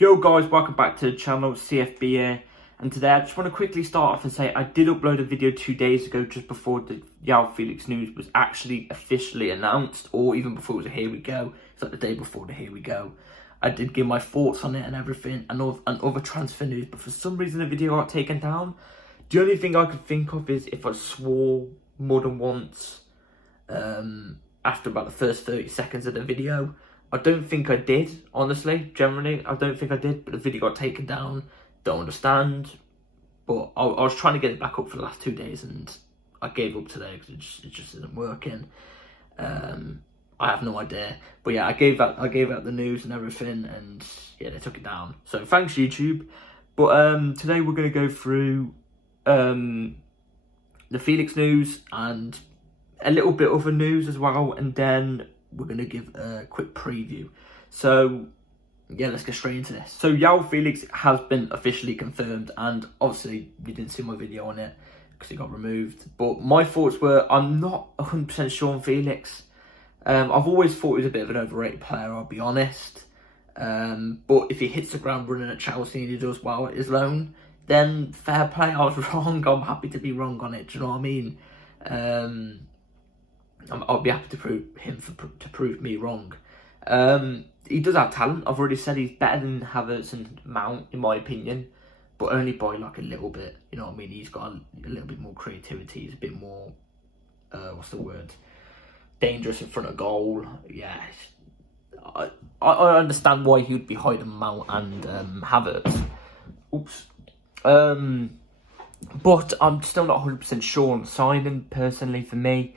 Yo guys, welcome back to the channel, CFB here, and today I just want to quickly start off and say I did upload a video 2 days ago just before the Joao Felix news was actually officially announced, or even before it was a here we go. It's like the day before the here we go. I did give my thoughts on it and everything, and other transfer news, but for some reason the video got taken down. The only thing I could think of is if I swore more than once after about the first 30 seconds of the video. I don't think I did, honestly, generally. I don't think I did, but the video got taken down. Don't understand. But I was trying to get it back up for the last 2 days, and I gave up today because it just isn't working. I have no idea. But yeah, I gave out the news and everything, and yeah, they took it down. So thanks, YouTube. But today we're going to go through the Felix news and a little bit of the news as well, and then we're going to give a quick preview. So yeah, let's get straight into this. So Joao Felix has been officially confirmed, and obviously you didn't see my video on it because it got removed, but my thoughts were, I'm not 100% sure on Felix. I've always thought he was a bit of an overrated player, I'll be honest, but if he hits the ground running at Chelsea and he does well at his loan, then fair play. I was wrong. I'm happy to be wrong on it, do you know what I mean? I'll be happy to prove him to prove me wrong. He does have talent. I've already said he's better than Havertz and Mount, in my opinion, but only by like a little bit. You know what I mean? He's got a little bit more creativity. He's a bit more, what's the word? Dangerous in front of goal. Yeah, I understand why he would be higher than Mount and Havertz. Oops. But I'm still not 100% sure on signing, personally, for me.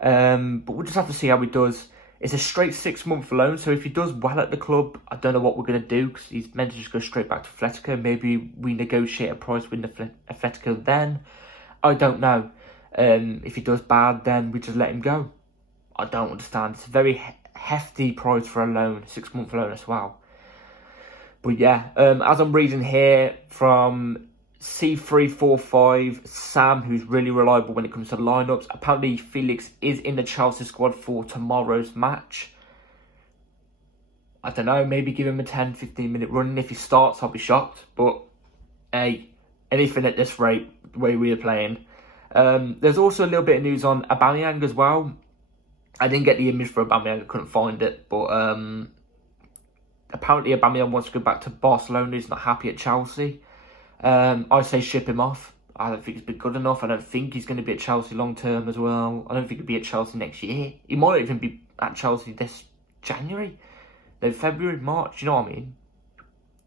But we'll just have to see how he does. It's a straight 6-month loan, so if he does well at the club, I don't know what we're going to do, because he's meant to just go straight back to Atletico. Maybe we negotiate a price with Atletico then. I don't know. If he does bad, then we just let him go. I don't understand. It's a very hefty price for a loan, 6-month loan as well. But yeah, as I'm reading here from C345 Sam, who's really reliable when it comes to lineups, apparently Felix is in the Chelsea squad for tomorrow's match. I don't know, maybe give him a 10-15 minute run. If he starts, I'll be shocked, but hey, anything at this rate, the way we are playing. There's also a little bit of news on Aubameyang as well. I didn't get the image for Aubameyang, I couldn't find it, but apparently Aubameyang wants to go back to Barcelona. He's not happy at Chelsea. I say ship him off. I don't think he's been good enough. I don't think he's going to be at Chelsea long term as well. I don't think he'll be at Chelsea next year. He might even be at Chelsea this January. No, February, March, you know what I mean?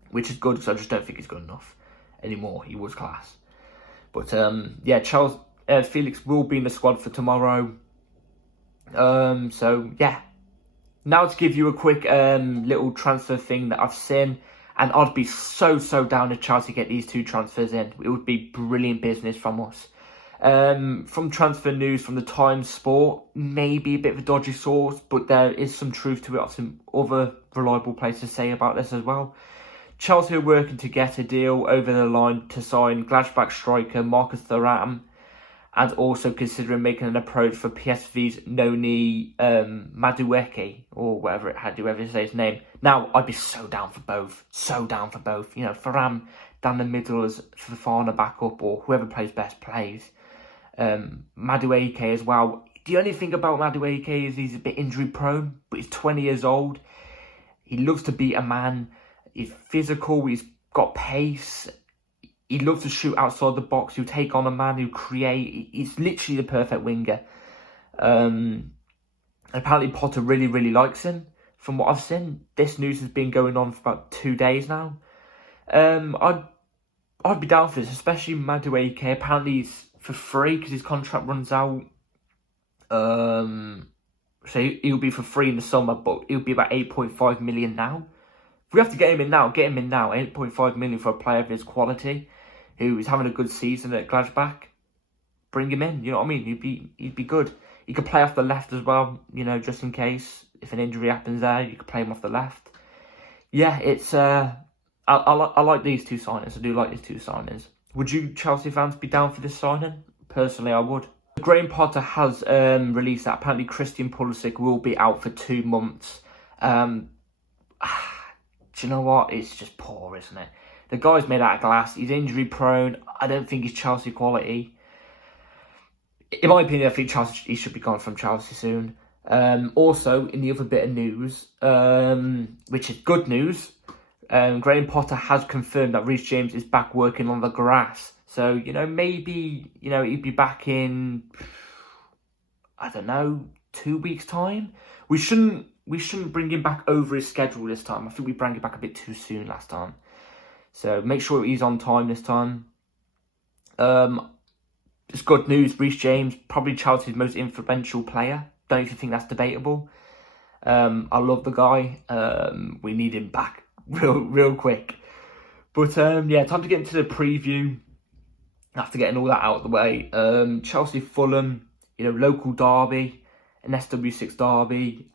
Which is good, because I just don't think he's good enough anymore. He was class. But yeah, Felix will be in the squad for tomorrow. So yeah. Now to give you a quick little transfer thing that I've seen. And I'd be so down if Chelsea get these 2 transfers in. It would be brilliant business from us. From transfer news from the Times Sport, maybe a bit of a dodgy source, but there is some truth to it. I've some other reliable places to say about this as well. Chelsea are working to get a deal over the line to sign Gladbach striker Marcus Thuram, and also considering making an approach for PSV's Noni Madueke, or whatever you say his name. Now, I'd be so down for both. So down for both. You know, Thuram down the middle as Fofana back up, or whoever plays best plays. Madueke as well. The only thing about Madueke is he's a bit injury prone, but he's 20 years old. He loves to beat a man. He's physical. He's got pace. He loves to shoot outside the box. He'll take on a man who create. He's literally the perfect winger. Apparently Potter really likes him. From what I've seen, this news has been going on for about 2 days now. I'd be down for this, especially Madueke. Apparently he's for free because his contract runs out. So he'll be for free in the summer, but he'll be about 8.5 million now. If we have to get him in now, 8.5 million for a player of his quality, who is having a good season at Gladbach. Bring him in, you know what I mean? He'd be good. He could play off the left as well, you know, just in case if an injury happens there, you could play him off the left. Yeah, it's I like these 2 signings. I do like these 2 signings. Would you Chelsea fans be down for this signing? Personally, I would. Graham Potter has released that apparently Christian Pulisic will be out for 2 months. do you know what? It's just poor, isn't it? The guy's made out of glass. He's injury prone. I don't think he's Chelsea quality. In my opinion, I think he should be gone from Chelsea soon. Also, in the other bit of news, which is good news, Graham Potter has confirmed that Reece James is back working on the grass. So, maybe, he'd be back in, I don't know, 2 weeks' time. We shouldn't bring him back over his schedule this time. I think we brought him back a bit too soon last time. So make sure he's on time this time. It's good news. Reece James, probably Chelsea's most influential player. Don't even think that's debatable. I love the guy. We need him back real quick. But time to get into the preview. After getting all that out of the way, Chelsea Fulham, local derby, an SW6 derby.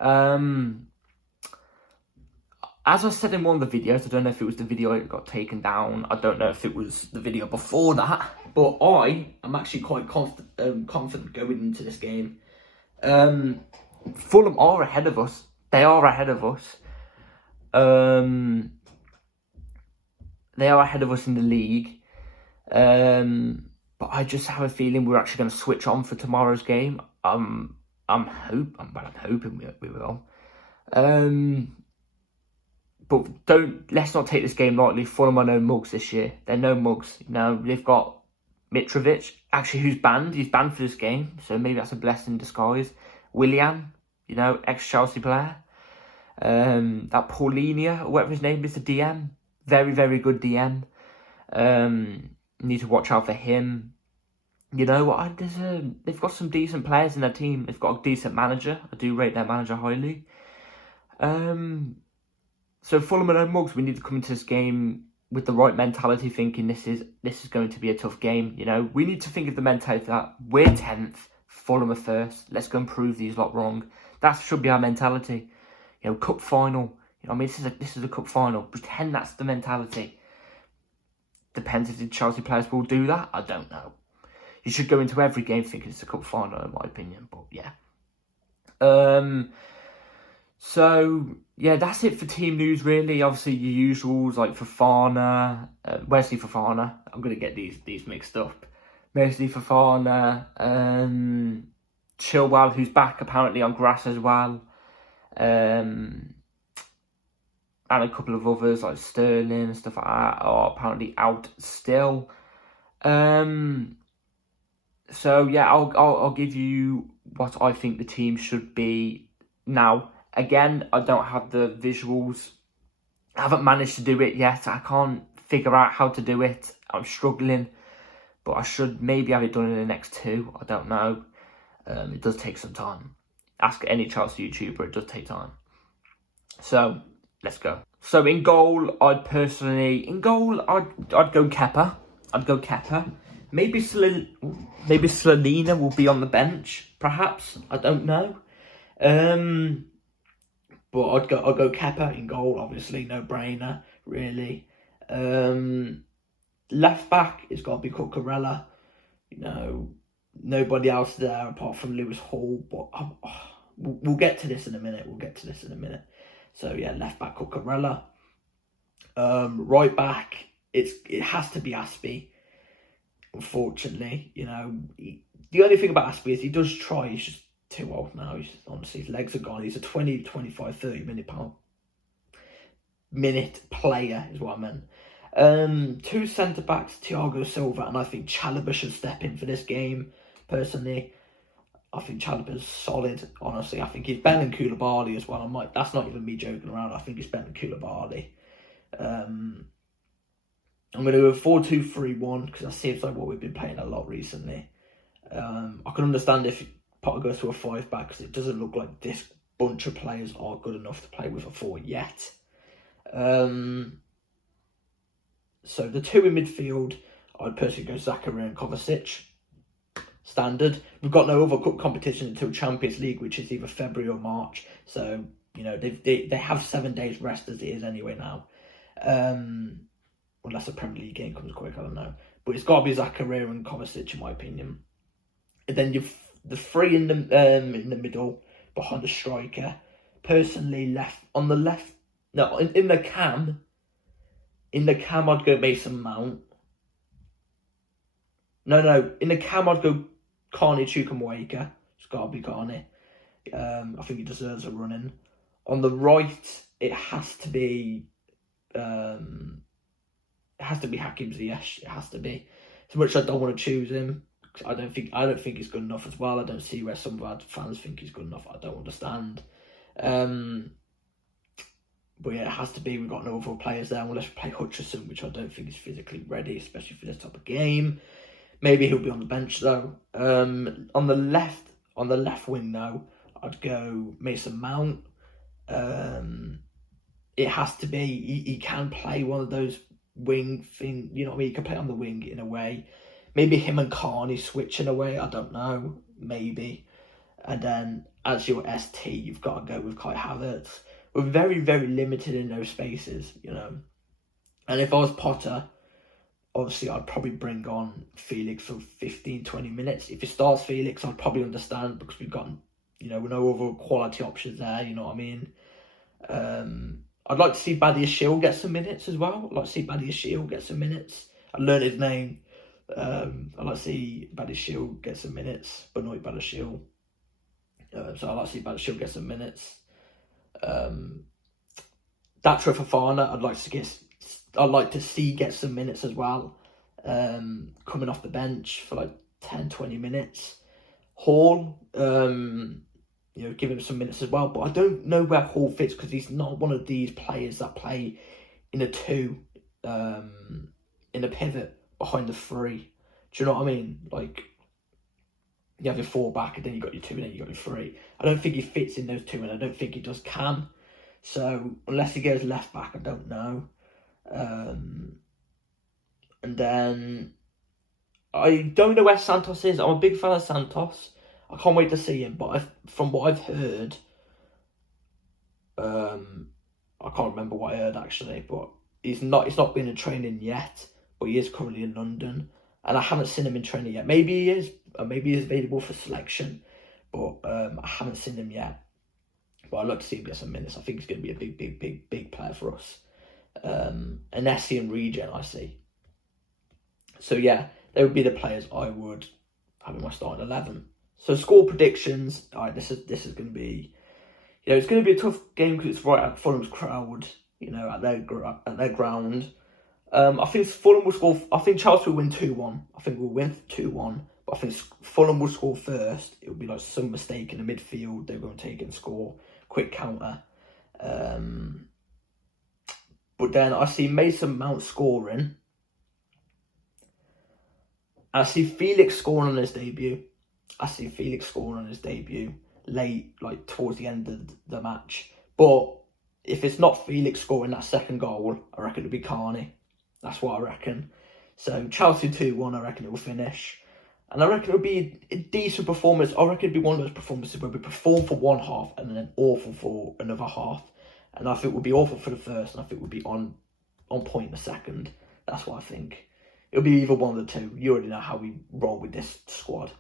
As I said in one of the videos, I don't know if it was the video that got taken down. I don't know if it was the video before that. But I am actually quite confident going into this game. Fulham are ahead of us. They are ahead of us. They are ahead of us in the league. But I just have a feeling we're actually going to switch on for tomorrow's game. I'm hoping we will. But let's not take this game lightly. Fulham are no mugs this year. They're no mugs. They've got Mitrovic, actually, who's banned. He's banned for this game, so maybe that's a blessing in disguise. Willian, ex-Chelsea player. That Paulinia, or whatever his name is, the DM. Very, very good DM. Need to watch out for him. They've got some decent players in their team. They've got a decent manager. I do rate their manager highly. So Fulham and mugs, we need to come into this game with the right mentality, thinking this is going to be a tough game. We need to think of the mentality that we're 10th, Fulham are first. Let's go and prove these lot wrong. That should be our mentality. Cup final. This is a cup final. Pretend that's the mentality. Depends if the Chelsea players will do that. I don't know. You should go into every game thinking it's a cup final, in my opinion. But yeah. So, that's it for team news, really. Obviously, your usuals, like Fofana, Wesley Fofana. I'm going to get these mixed up. Wesley Fofana, Chilwell, who's back apparently on grass as well. And a couple of others, like Sterling and stuff like that, are apparently out still. So, I'll give you what I think the team should be now. Again, I don't have the visuals. I haven't managed to do it yet. I can't figure out how to do it. I'm struggling. But I should maybe have it done in the next 2. I don't know. It does take some time. Ask any Chelsea YouTuber. It does take time. So, let's go. So, in goal, I'd go Kepa. I'd go Kepa. Maybe Slonina will be on the bench, perhaps. I don't know. But I'd go Kepa in goal, obviously, no brainer, really. Left back, it's got to be Cucurella. Nobody else there apart from Lewis Hall. But we'll get to this in a minute. So left back Cucurella. Right back, it has to be Aspie. Unfortunately, the only thing about Aspie is he does try. He's just too old now. Honestly, his legs are gone. He's a 20, 25, 30 minute player is what I meant. 2 centre backs, Thiago Silva, and I think Chalobah should step in for this game. Personally, I think Chalobah's solid. Honestly, I think he's better than Koulibaly as well. That's not even me joking around. I think he's better than Koulibaly. I'm going to do a 4-2-3-1 because that seems like what we've been playing a lot recently. I can understand if Potter goes to a 5-back because it doesn't look like this bunch of players are good enough to play with a 4 yet. So the 2 in midfield, I'd personally go Zakaria and Kovacic. Standard. We've got no other cup competition until Champions League, which is either February or March. So, they have 7 days rest as it is anyway now. Unless a Premier League game comes quick, I don't know. But it's got to be Zakaria and Kovacic, in my opinion. And then you've the 3 in the middle behind the striker. Personally, in the cam, In the cam, I'd go Mason Mount. No. In the cam, I'd go Carney Chukwuemeka. It's got to be Carney. I think he deserves a run-in. On the right, it has to be Hakim Ziyech. It has to be. As much as I don't want to choose him, I don't think he's good enough as well. I don't see where some of our fans think he's good enough. I don't understand. But yeah, it has to be. We've got no other players there unless we play Hutchinson, which I don't think is physically ready, especially for this type of game. Maybe he'll be on the bench though. On the left wing though, I'd go Mason Mount. It has to be. He can play one of those wing thing. You know what I mean? He can play on the wing in a way. Maybe him and Carney switch in a way. I don't know. Maybe. And then as your ST, you've got to go with Kai Havertz. We're very, very limited in those spaces, you know. And if I was Potter, obviously I'd probably bring on Felix for 15, 20 minutes. If it starts Felix, I'd probably understand because we've got, you know, no other quality options there, you know what I mean? I'd like to see Badiashile get some minutes as well. I'd like to see Badiashile get some minutes. I learned his name. I'd like to see Badiashile get some minutes, but not Badiashile. So I'd like to see Badiashile get some minutes. Datra Fofana, I'd like to see get some minutes as well. Coming off the bench for like 10, 20 minutes. Hall, you know, give him some minutes as well. But I don't know where Hall fits because he's not one of these players that play in a two, in a pivot behind the three. Do you know what I mean? Like, you have your 4 back and then you got your 2 and then you got your 3. I don't think he fits in those 2 and I don't think he does Cam. So unless he goes left back, I don't know. And then I don't know where Santos is. I'm a big fan of Santos. I can't wait to see him. But from what I've heard, I can't remember what I heard actually. But he's not been in training yet. But he is currently in London, and I haven't seen him in training yet. Maybe he is. Maybe he's available for selection, but I haven't seen him yet. But I'd like to see him get some minutes. I think he's going to be a big player for us. An Essie and Regen, I see. So yeah, they would be the players I would have in my starting 11. So score predictions. All right, this is going to be, you know, it's going to be a tough game because it's right at Fulham's crowd, you know, at their ground. I think Fulham will score. I think Chelsea will win 2-1. I think we'll win 2-1. But I think Fulham will score first. It will be like some mistake in the midfield. They're going to take it and score. Quick counter. But then I see Mason Mount scoring. I see Felix scoring on his debut. Late, like towards the end of the match. But if it's not Felix scoring that second goal, I reckon it'll be Carney. That's what I reckon. So Chelsea 2-1, I reckon it will finish. And I reckon it'll be a decent performance. I reckon it'll be one of those performances where we perform for one half and then awful for another half. And I think we'll be awful for the first and I think we'll be on point in the second. That's what I think. It'll be either one of the two. You already know how we roll with this squad.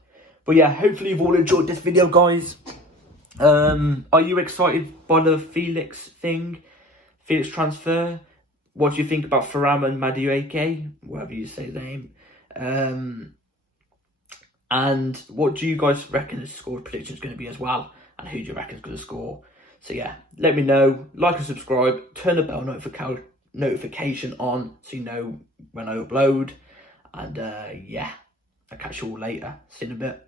But yeah, hopefully you've all enjoyed this video, guys. Are you excited by the Felix transfer? What do you think about Thuram and Madueke? Whatever you say his name. And what do you guys reckon the score prediction is going to be as well? And who do you reckon is going to score? So yeah, let me know. Like and subscribe. Turn the bell notification on so you know when I upload. And yeah, I'll catch you all later. See you in a bit.